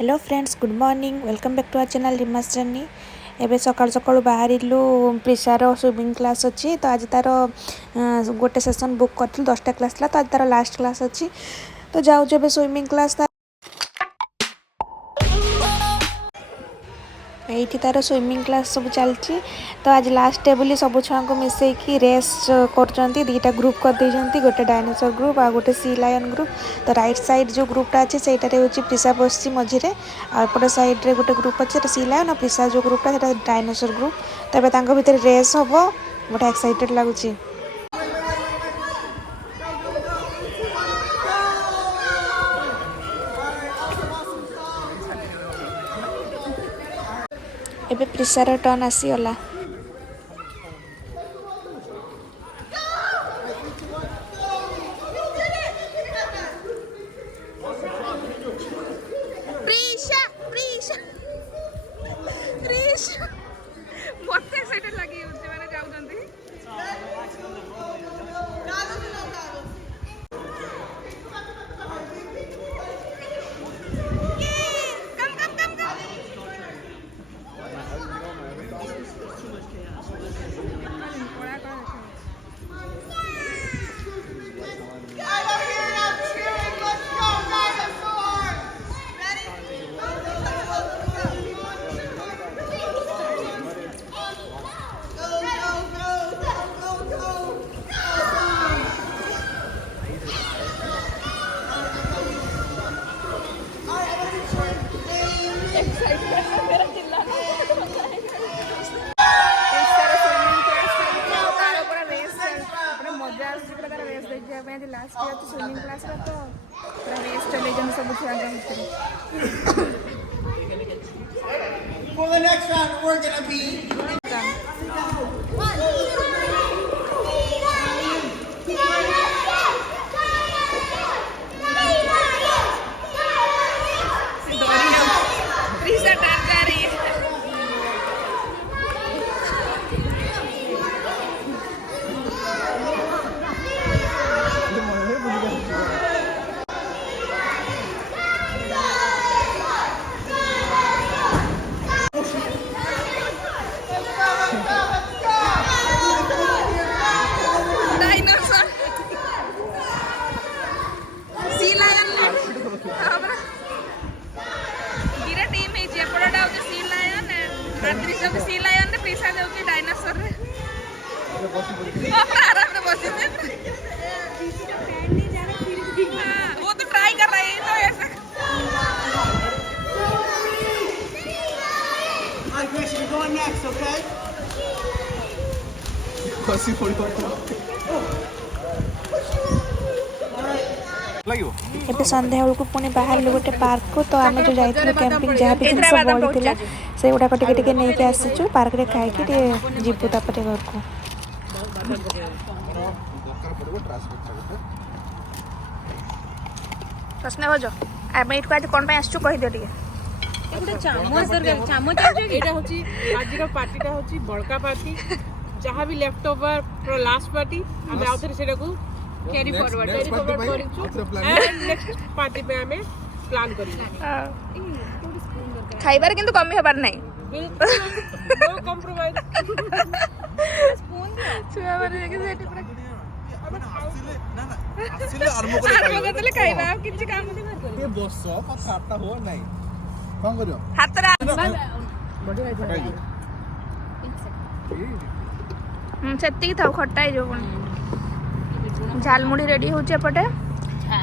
Hello friends, good morning. Welcome back to our channel रिमास journey. एबे सकाल सकाल बाहर प्रिसार स्विमिंग क्लास अच्छी, तो आज तार गोटे सेसन बुक कर 10टा क्लास था, तो आज तार लास्ट क्लास अच्छी, तो जाऊँ स्विमिंग क्लास। ये तार स्विमिंग क्लास सब चलती, तो आज लास्ट डे बोली सब छुआ को मिसेकी रेस कर दीटा ग्रुप कर देइछंती, गोटे डायनासोर ग्रुप आ गोटे सी लायन ग्रुप। तो राइट साइड जो ग्रुपटा अच्छे से प्रिसा बस मझे, आउट साइड रे गोटे ग्रुप अच्छे सी लायन, और प्रिसा जो ग्रुपटा डायनासोर ग्रुप। तो ये भितर रेस हम गोटे एक्साइटेड लगुच। एबे प्रिसार टर्न आसीगला। लास्ट ईयर तो स्विमिंग क्लास रा तो पूरा रेस चले जन सब छुआ भितर। For the next round, we're gonna be dinosaur रे आराम से बस वो तो ट्राई कर रहा है तो ऐसा। Hi, Chris, you're going next, okay? एबे संध्या बेलू पुणी बाहर गोटे पार्क को, तो आम जो जाइए कैंपिंग जहाँ भी जिन बड़ी से गुड़ाक टे नहीं आसीचु पार्क रे खाई जीवु तापर घर को। प्रश्न भज आम ये आज कौन आसचु कहीदे टे पार्टीटा होची बड़का पार्टी जहाँ भी लेफ्ट ओवर लास्ट पार्टी हमें आउथरे सेटा को कैरी फॉरवर्ड करिछु एंड नेक्स्ट पार्टी पे हमें प्लान करियो खाइबार किंतु कमी होबार नहीं, नो कॉम्प्रोमाइज। स्पून छुआ माने के सेट पूरा ना आसिले आरंभ करले खाइबा किछि काम ए बस कथाटा हो नाही कोन करियो हाथ रे सेति थाउ खटाई जो झालमुड़ी रेडी होचे पटे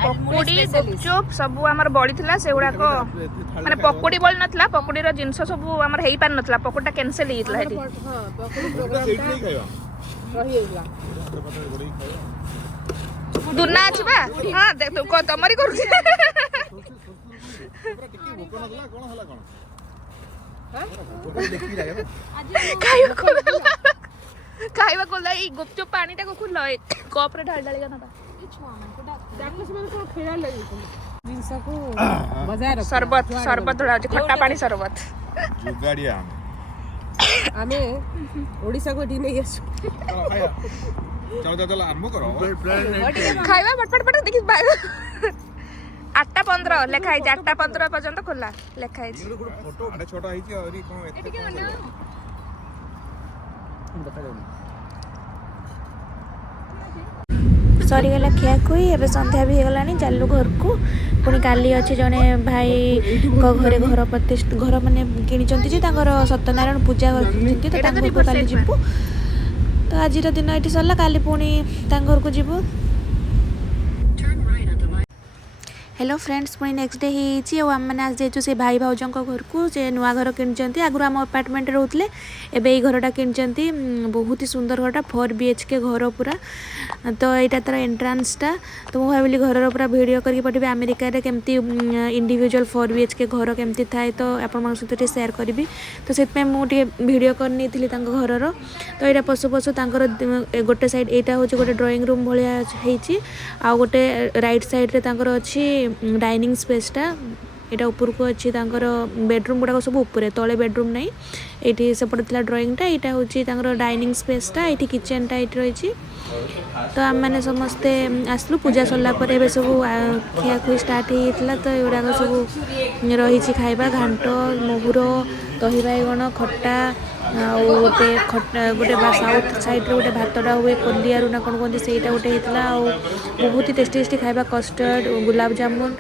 पकोड़ी गुपचुप सब आमर बड़ी थिला से गुडा को माने पकोड़ी बोल नथला, पकोड़ी रो जिंस सब आमर हेई पार नथला, पकोड़ा कैंसिल हेइतला हेटी। हां पकोड़ी प्रोग्राम रही हेला दुना अछि बा। हां देख तू को तमरी करू कोन हला कोन हां देखि जाय खाइबा को लाई गुपचुप पानी टा को खुल कप रे ढाल डाली ना ई छुआ मन को डाकले से को खेला लगी जिंसा को बाजार शरबत शरबत ढाल खट्टा पानी शरबत जुगाड़िया आमे ओडिसा को डी नहीं आसु चलो चलो आरंभ करो खाइबा पटपट देखि 8:15 ଲେଖା ହେଇଛି 8:15 ପର୍ଯ୍ୟନ୍ତ ଖୋଲା ଲେଖା ହେଇଛି। ଫଟୋ ଆଡେ ଛୋଟ ହେଇଛି ଆହୁରି କଣ ଏତେ ସରିଗଲା ଖିଆଖୁଇ ଏବେ ସନ୍ଧ୍ୟା ବି ହେଇଗଲାଣି ଚାଲୁ ଘରକୁ ପୁଣି କାଲି ଅଛି ଜଣେ ଭାଇଙ୍କ ଘରେ ଘର ମାନେ କିଣିଛନ୍ତି ଯେ ତାଙ୍କର ସତ୍ୟନାରାୟଣ ପୂଜା କରିଛନ୍ତି ତ ତାଙ୍କ ଘରକୁ କାଲି ଯିବୁ ତ ଆଜିର ଦିନ ଏଠି ସରିଲା କାଲି ପୁଣି ତାଙ୍କ ଘରକୁ ଯିବୁ। हेलो फ्रेंड्स पुणी नेक्स्ट डे ही आम आज जाइए से भाई भाउजों घर को से नुआ घर किणी आगुरी आम अपार्टमेंट रोते एवं ये घरटा किणी बहुत ही सुंदर घरटा 4 BHK घर पूरा तो यहाँ तार एंट्रांसटा तो मुझे भाविली घर पूरा वीडियो करके पठेबी अमेरिका रे केमती इंडिविजुअल 4 BHK घर केमती थाए तो आपण सहित सेयार करी तो से मुझे वीडियो करनी घर तो यहाँ पशु पशु गोटे साइड यहाँ हूँ गोटे ड्राइंग रूम भाई आ गोटे राइट साइड रे अच्छी डाइनिंग स्पेसटा यहाँ ऊपर को अच्छी बेडरूम गुड़ाक सब उपरे तले बेडरूम नहीं ये सेपटे थी ड्राइंगटा यहाँ हूँ डाइनिंग स्पेसटा ये किचेनटा ये रही तो आम मैंने समस्ते आसलु पूजा सरला सब खियाखुई स्टार्ट होता तो युवाक सब रही खाइबा घांट महुर दही बाइगण खट्टा गोटे गोटे साउथ साइड गोटे भातटा हुए कोलियारू ना कौन कहते से गोटे होता बहुत ही टेस्टी टेस्टी खाइबा कस्टर्ड गुलाब जामुन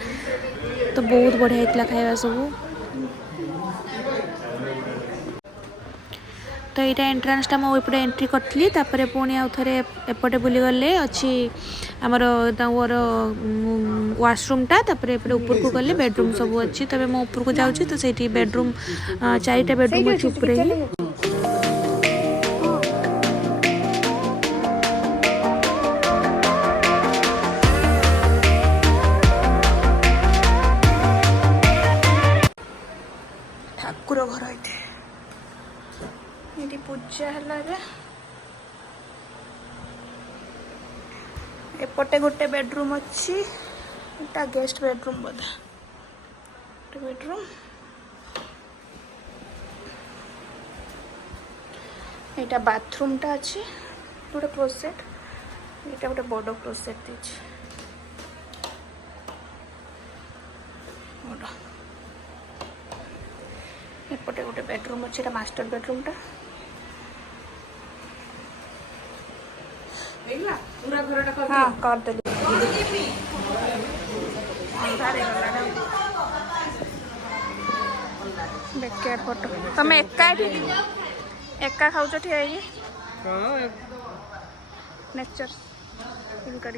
तो बहुत बढ़िया होता खाइबा सब तो यहाँ एंट्रांसटा मुझे एंट्री करी पुणी आउ थे एपटे बुली गले अच्छी आमर वाशरूमटा एपटे ऊपर को गले बेडरूम सब अच्छी तबे मो ऊपर को जाऊँगी तो सही बेडरूम 4टा बेडरूम अच्छी ऊपर ही ठाकुर घर ये पूजा है एपटे गोटे बेडरूम अच्छी एटा गेस्ट बेडरूम बोधा बेडरूम यहाँ बाथरूमटा अच्छी गोटे क्लोसेट यहाँ गोटे बड़ क्लोसेट देछि एपटे गोटे बेडरूम अच्छी मास्टर बेडरूमटा हाँ करदेली बेकार फोटो तुम एका खाऊ ठिया नेचर फील कर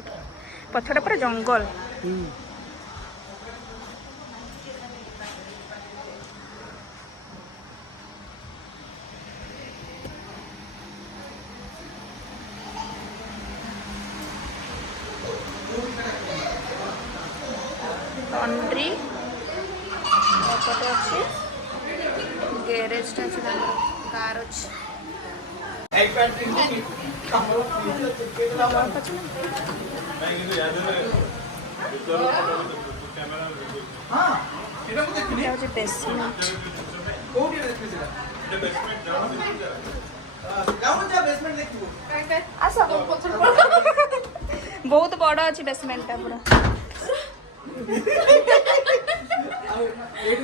पछटा पूरा जंगल लॉन्ड्री अच्छी गैरेज कार अच्छी बेसमेंट बहुत बड़ अच्छी बेसमेंट पूरा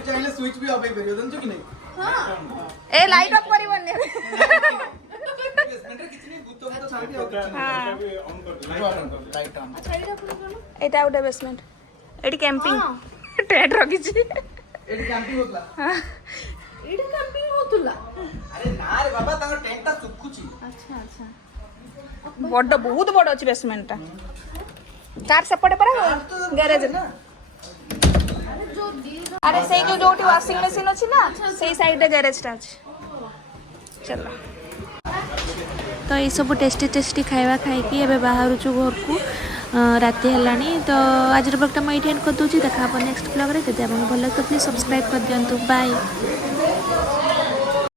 चाहे स्विच भी ऑफ कर दो कि नहीं ए लाइट ऑफ करबनी बेसमेंट रे किछ नहीं भूत तो छाड़ दियो हां light on Etah उडे basement AD camping tent रखी छी एडी कैंपिंग होतला हां एडी कैंपिंग होतला अरे ना रे बाबा तांग टेंट ता सुखुची अच्छा अच्छा बड़ बहुत बड़ अछि बेसमेंटटा कार सेपटे परा गैरेज ना अरे से जो वाशिंग मशीन अच्छी ना से साइड गैरेजटा अच्छी चलो तो ये सब टेस्टी टेस्टी खाइबा खाइकी एबे बाहर छु घर को राति हेलानी तो आज ब्लॉगटा मैं एंड कर दूची देखा नेक्स्ट ब्लॉग रे जदि आपन भल तो प्लीज सब्सक्राइब कर दियंतु बाय।